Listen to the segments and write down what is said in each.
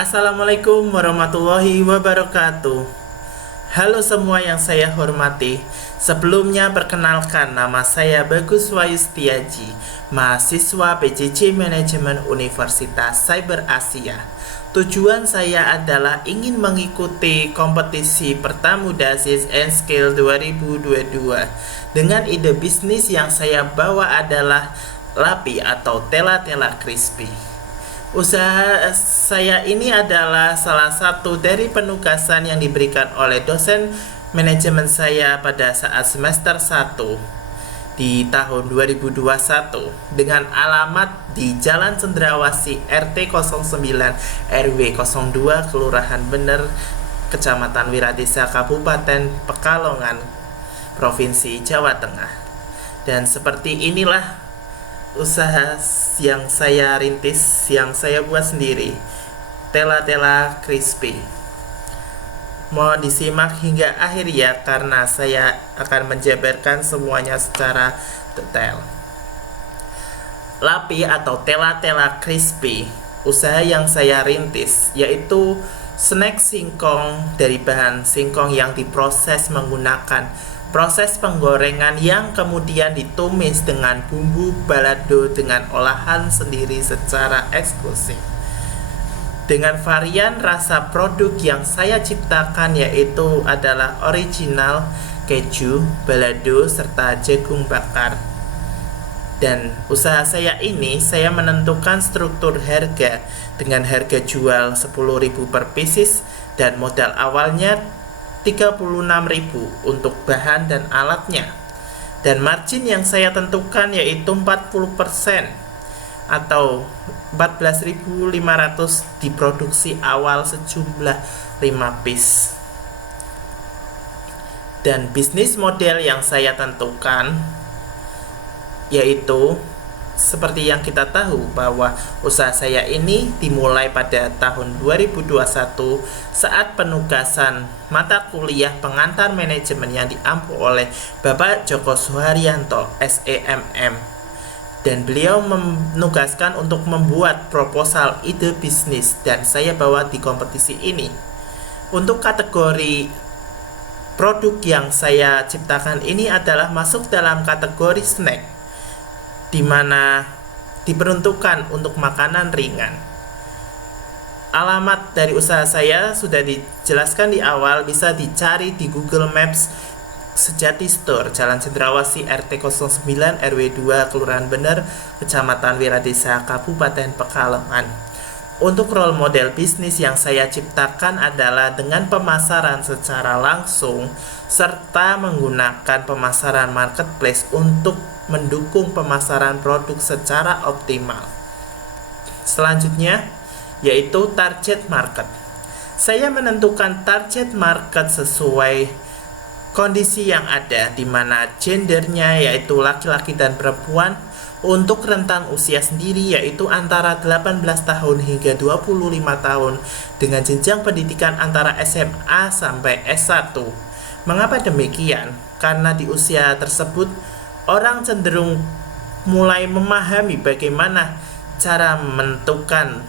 Assalamualaikum warahmatullahi wabarakatuh. Halo semua yang saya hormati. Sebelumnya perkenalkan, nama saya Bagus Wahyu Setiaji, mahasiswa PJJ Manajemen Universitas Cyber Asia. Tujuan saya adalah ingin mengikuti kompetisi Pertamuda Sis and Skill 2022. Dengan ide bisnis yang saya bawa adalah Lapi atau tela-tela crispy. Usaha saya ini adalah salah satu dari penugasan yang diberikan oleh dosen manajemen saya pada saat semester 1 di tahun 2021 dengan alamat di Jalan Cendrawasih RT 09 RW 02 Kelurahan Bener, Kecamatan Wiradesa, Kabupaten Pekalongan, Provinsi Jawa Tengah. Dan seperti inilah usaha yang saya rintis, yang saya buat sendiri, tela-tela crispy. Mohon disimak hingga akhir ya, karena saya akan menjabarkan semuanya secara detail. Lapi atau tela-tela crispy, usaha yang saya rintis, yaitu snack singkong dari bahan singkong yang diproses menggunakan proses penggorengan yang kemudian ditumis dengan bumbu balado dengan olahan sendiri secara eksklusif. Dengan varian rasa produk yang saya ciptakan yaitu adalah original, keju, balado, serta jagung bakar. Dan usaha saya ini saya menentukan struktur harga dengan harga jual 10.000 per pieces dan modal awalnya 36.000 untuk bahan dan alatnya. Dan margin yang saya tentukan yaitu 40% atau 14.500 diproduksi awal sejumlah 5 piece. Dan bisnis model yang saya tentukan yaitu seperti yang kita tahu bahwa usaha saya ini dimulai pada tahun 2021 saat penugasan mata kuliah pengantar manajemen yang diampu oleh Bapak Joko Suharyanto SEMM, dan beliau menugaskan untuk membuat proposal ide bisnis dan saya bawa di kompetisi ini. Untuk kategori produk yang saya ciptakan ini adalah masuk dalam kategori snack, di mana diperuntukkan untuk makanan ringan. Alamat dari usaha saya sudah dijelaskan di awal, bisa dicari di Google Maps Sejati Store, Jalan Cendrawasih RT 09 RW 2 Kelurahan Bener, Kecamatan Wiradesa, Kabupaten Pekalongan. Untuk role model bisnis yang saya ciptakan adalah dengan pemasaran secara langsung serta menggunakan pemasaran marketplace untuk mendukung pemasaran produk secara optimal. Selanjutnya yaitu target market. Saya menentukan target market sesuai kondisi yang ada, di mana gendernya yaitu laki-laki dan perempuan. Untuk rentang usia sendiri yaitu antara 18 tahun hingga 25 tahun dengan jenjang pendidikan antara SMA sampai S1. Mengapa demikian? Karena di usia tersebut orang cenderung mulai memahami bagaimana cara menentukan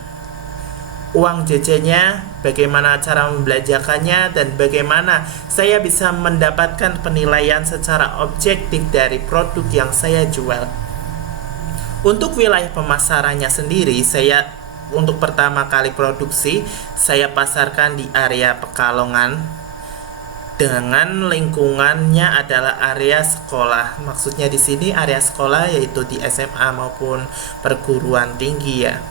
uang jajannya, bagaimana cara membelanjakannya, dan bagaimana saya bisa mendapatkan penilaian secara objektif dari produk yang saya jual. Untuk wilayah pemasarannya sendiri, saya untuk pertama kali produksi, saya pasarkan di area Pekalongan dengan lingkungannya adalah area sekolah. Maksudnya di sini area sekolah yaitu di SMA maupun perguruan tinggi ya.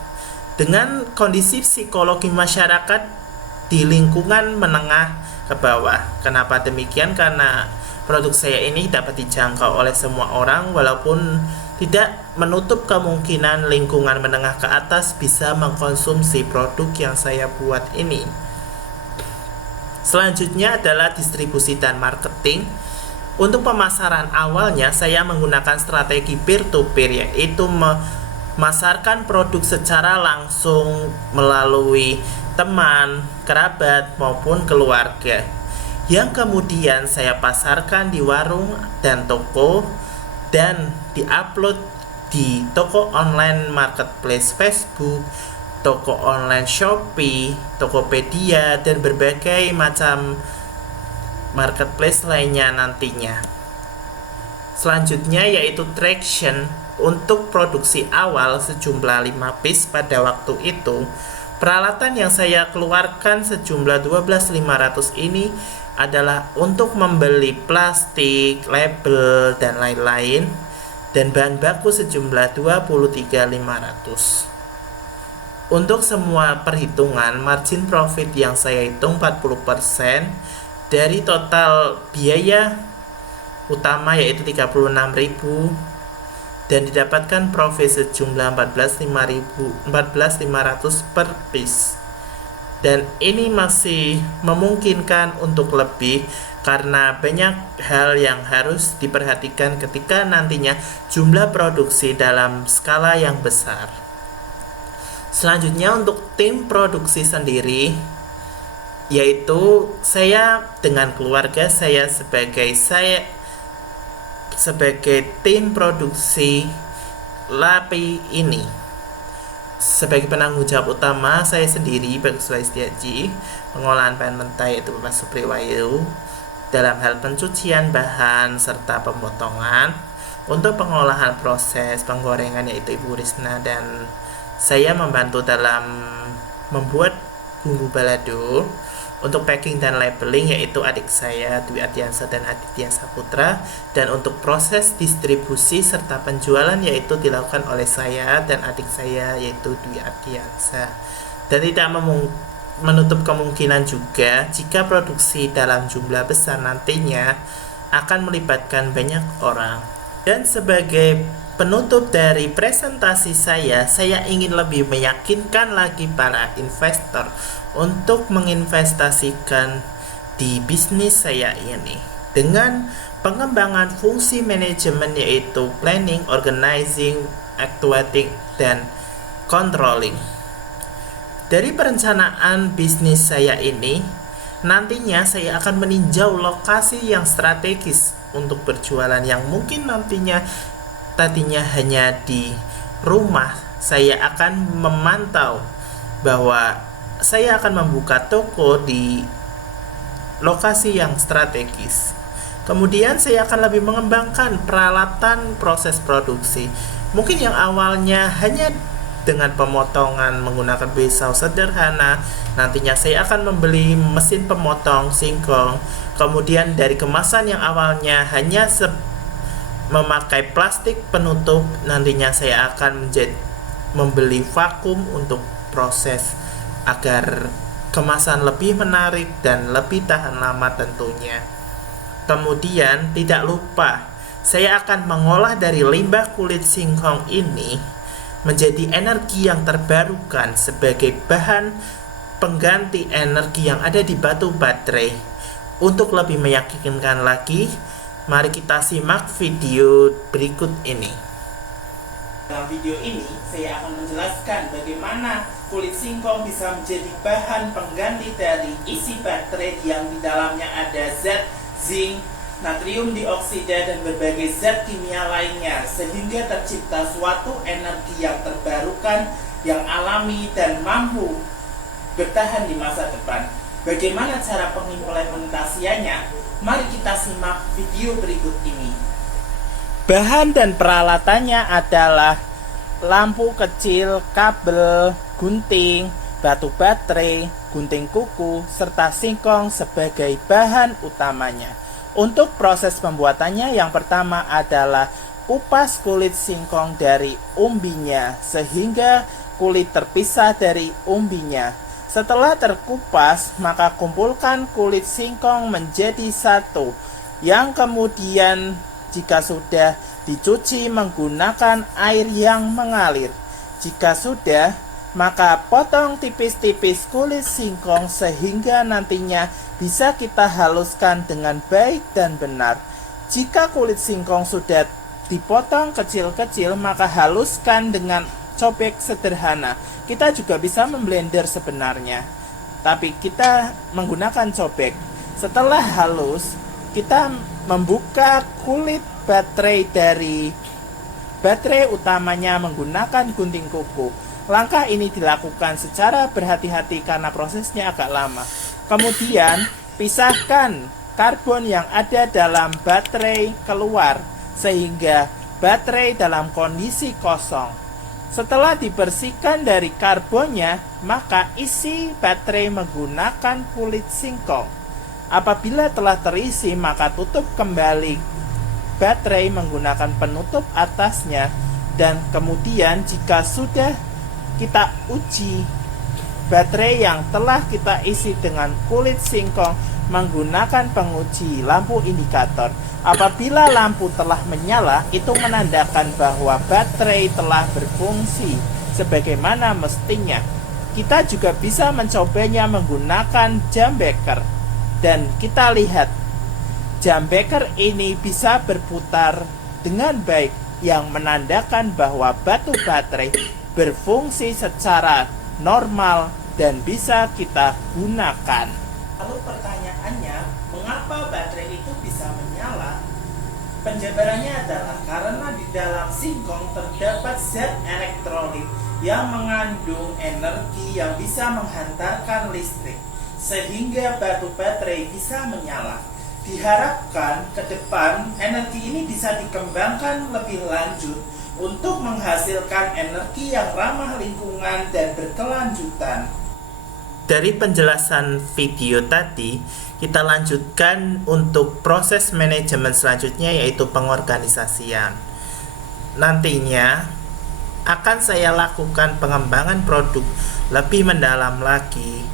Dengan kondisi psikologi masyarakat di lingkungan menengah ke bawah. Kenapa demikian? Karena produk saya ini dapat dijangkau oleh semua orang, walaupun tidak menutup kemungkinan lingkungan menengah ke atas bisa mengkonsumsi produk yang saya buat ini. Selanjutnya adalah distribusi dan marketing. Untuk pemasaran awalnya saya menggunakan strategi peer-to-peer, yaitu memasarkan produk secara langsung melalui teman, kerabat, maupun keluarga, yang kemudian saya pasarkan di warung dan toko dan diupload di toko online marketplace Facebook, toko online Shopee, Tokopedia, dan berbagai macam marketplace lainnya nantinya. Selanjutnya yaitu traction untuk produksi awal sejumlah 5 piece pada waktu itu. Peralatan yang saya keluarkan sejumlah 12.500 ini adalah untuk membeli plastik, label, dan lain-lain, dan bahan baku sejumlah 23.500. Untuk semua perhitungan, margin profit yang saya hitung 40% dari total biaya utama yaitu 36.000, dan didapatkan profit sejumlah 14.500 per piece. Dan ini masih memungkinkan untuk lebih karena banyak hal yang harus diperhatikan ketika nantinya jumlah produksi dalam skala yang besar. Selanjutnya untuk tim produksi sendiri, yaitu saya dengan keluarga sebagai tim produksi LAPI ini. Sebagai penanggung jawab utama, saya sendiri Bagus Setiaji, pengolahan bahan mentah yaitu Bapak Supriwayu, dalam hal pencucian bahan serta pemotongan. Untuk pengolahan proses penggorengan yaitu Ibu Risna, dan saya membantu dalam membuat bumbu balado. Untuk packing dan labeling yaitu adik saya Dwi Ardiansa dan Aditya Saputra, dan untuk proses distribusi serta penjualan yaitu dilakukan oleh saya dan adik saya yaitu Dwi Ardiansa. Dan tidak menutup kemungkinan juga jika produksi dalam jumlah besar nantinya akan melibatkan banyak orang. Dan sebagai penutup dari presentasi saya ingin lebih meyakinkan lagi para investor untuk menginvestasikan di bisnis saya ini dengan pengembangan fungsi manajemen yaitu planning, organizing, actuating, dan controlling. Dari perencanaan bisnis saya ini, nantinya saya akan meninjau lokasi yang strategis untuk berjualan yang mungkin nantinya tadinya hanya di rumah. Saya akan memantau bahwa saya akan membuka toko di lokasi yang strategis. Kemudian saya akan lebih mengembangkan peralatan proses produksi. Mungkin yang awalnya hanya dengan pemotongan menggunakan pisau sederhana, nantinya saya akan membeli mesin pemotong singkong. Kemudian dari kemasan yang awalnya hanya memakai plastik penutup, nantinya saya akan membeli vakum untuk proses agar kemasan lebih menarik dan lebih tahan lama tentunya. Kemudian tidak lupa, saya akan mengolah dari limbah kulit singkong ini menjadi energi yang terbarukan sebagai bahan pengganti energi yang ada di batu baterai. Untuk lebih meyakinkan lagi, mari kita simak video berikut ini. Dalam video ini, saya akan menjelaskan bagaimana kulit singkong bisa menjadi bahan pengganti dari isi baterai yang di dalamnya ada zat zinc, natrium dioksida, dan berbagai zat kimia lainnya, sehingga tercipta suatu energi yang terbarukan, yang alami, dan mampu bertahan di masa depan. Bagaimana cara pengimplementasiannya? Mari kita simak video berikut ini. Bahan dan peralatannya adalah lampu kecil, kabel, gunting, batu baterai, gunting kuku, serta singkong sebagai bahan utamanya. Untuk proses pembuatannya, yang pertama adalah kupas kulit singkong dari umbinya sehingga kulit terpisah dari umbinya. Setelah terkupas, maka kumpulkan kulit singkong menjadi satu, yang kemudian jika sudah dicuci menggunakan air yang mengalir. Jika sudah, maka potong tipis-tipis kulit singkong sehingga nantinya bisa kita haluskan dengan baik dan benar. Jika kulit singkong sudah dipotong kecil-kecil, maka haluskan dengan cobek sederhana. Kita juga bisa memblender sebenarnya, tapi kita menggunakan cobek. Setelah halus, kita membuka kulit baterai dari baterai utamanya menggunakan gunting kuku. Langkah ini dilakukan secara berhati-hati karena prosesnya agak lama. Kemudian, pisahkan karbon yang ada dalam baterai keluar sehingga baterai dalam kondisi kosong. Setelah dibersihkan dari karbonnya, maka isi baterai menggunakan kulit singkong. Apabila telah terisi, maka tutup kembali baterai menggunakan penutup atasnya, dan kemudian jika sudah kita uji baterai yang telah kita isi dengan kulit singkong menggunakan penguji lampu indikator. Apabila lampu telah menyala, itu menandakan bahwa baterai telah berfungsi sebagaimana mestinya. Kita juga bisa mencobanya menggunakan jam beker, dan kita lihat jam beker ini bisa berputar dengan baik, yang menandakan bahwa batu baterai berfungsi secara normal dan bisa kita gunakan. Lalu pertanyaannya, mengapa baterai itu bisa menyala? Penjabarannya adalah karena di dalam singkong terdapat zat elektrolit yang mengandung energi yang bisa menghantarkan listrik, sehingga batu baterai bisa menyala. Diharapkan ke depan energi ini bisa dikembangkan lebih lanjut untuk menghasilkan energi yang ramah lingkungan dan berkelanjutan. Dari penjelasan video tadi, kita lanjutkan untuk proses manajemen selanjutnya, yaitu pengorganisasian. Nantinya akan saya lakukan pengembangan produk lebih mendalam lagi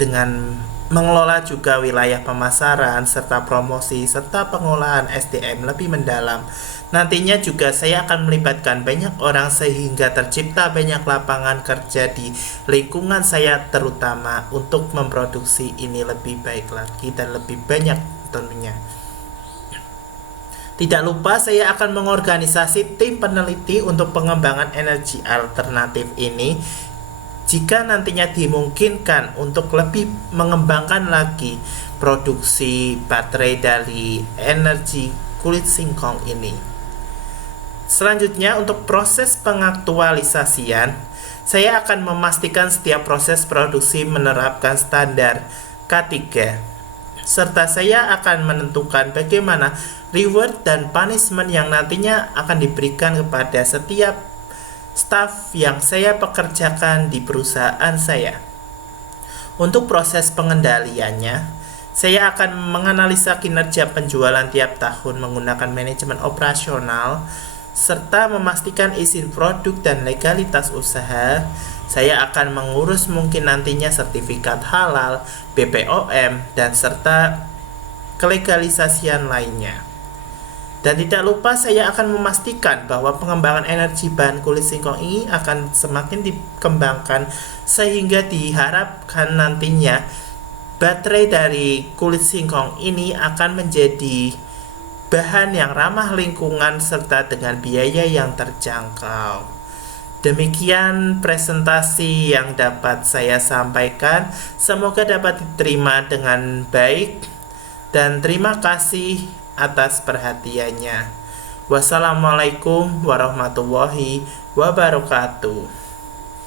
dengan mengelola juga wilayah pemasaran serta promosi serta pengolahan SDM lebih mendalam. Nantinya juga saya akan melibatkan banyak orang sehingga tercipta banyak lapangan kerja di lingkungan saya, terutama untuk memproduksi ini lebih baik lagi dan lebih banyak tentunya. Tidak lupa saya akan mengorganisasi tim peneliti untuk pengembangan energi alternatif ini. Jika nantinya dimungkinkan untuk lebih mengembangkan lagi produksi baterai dari energi kulit singkong ini. Selanjutnya, untuk proses pengaktualisasian, saya akan memastikan setiap proses produksi menerapkan standar K3, serta saya akan menentukan bagaimana reward dan punishment yang nantinya akan diberikan kepada setiap staf yang saya pekerjakan di perusahaan saya. Untuk proses pengendaliannya, saya akan menganalisa kinerja penjualan tiap tahun menggunakan manajemen operasional, serta memastikan izin produk dan legalitas usaha. Saya akan mengurus mungkin nantinya sertifikat halal, BPOM, dan serta kelegalisasian lainnya. Dan tidak lupa saya akan memastikan bahwa pengembangan energi bahan kulit singkong ini akan semakin dikembangkan sehingga diharapkan nantinya baterai dari kulit singkong ini akan menjadi bahan yang ramah lingkungan serta dengan biaya yang terjangkau. Demikian presentasi yang dapat saya sampaikan. Semoga dapat diterima dengan baik dan terima kasih atas perhatiannya. Wassalamualaikum warahmatullahi wabarakatuh.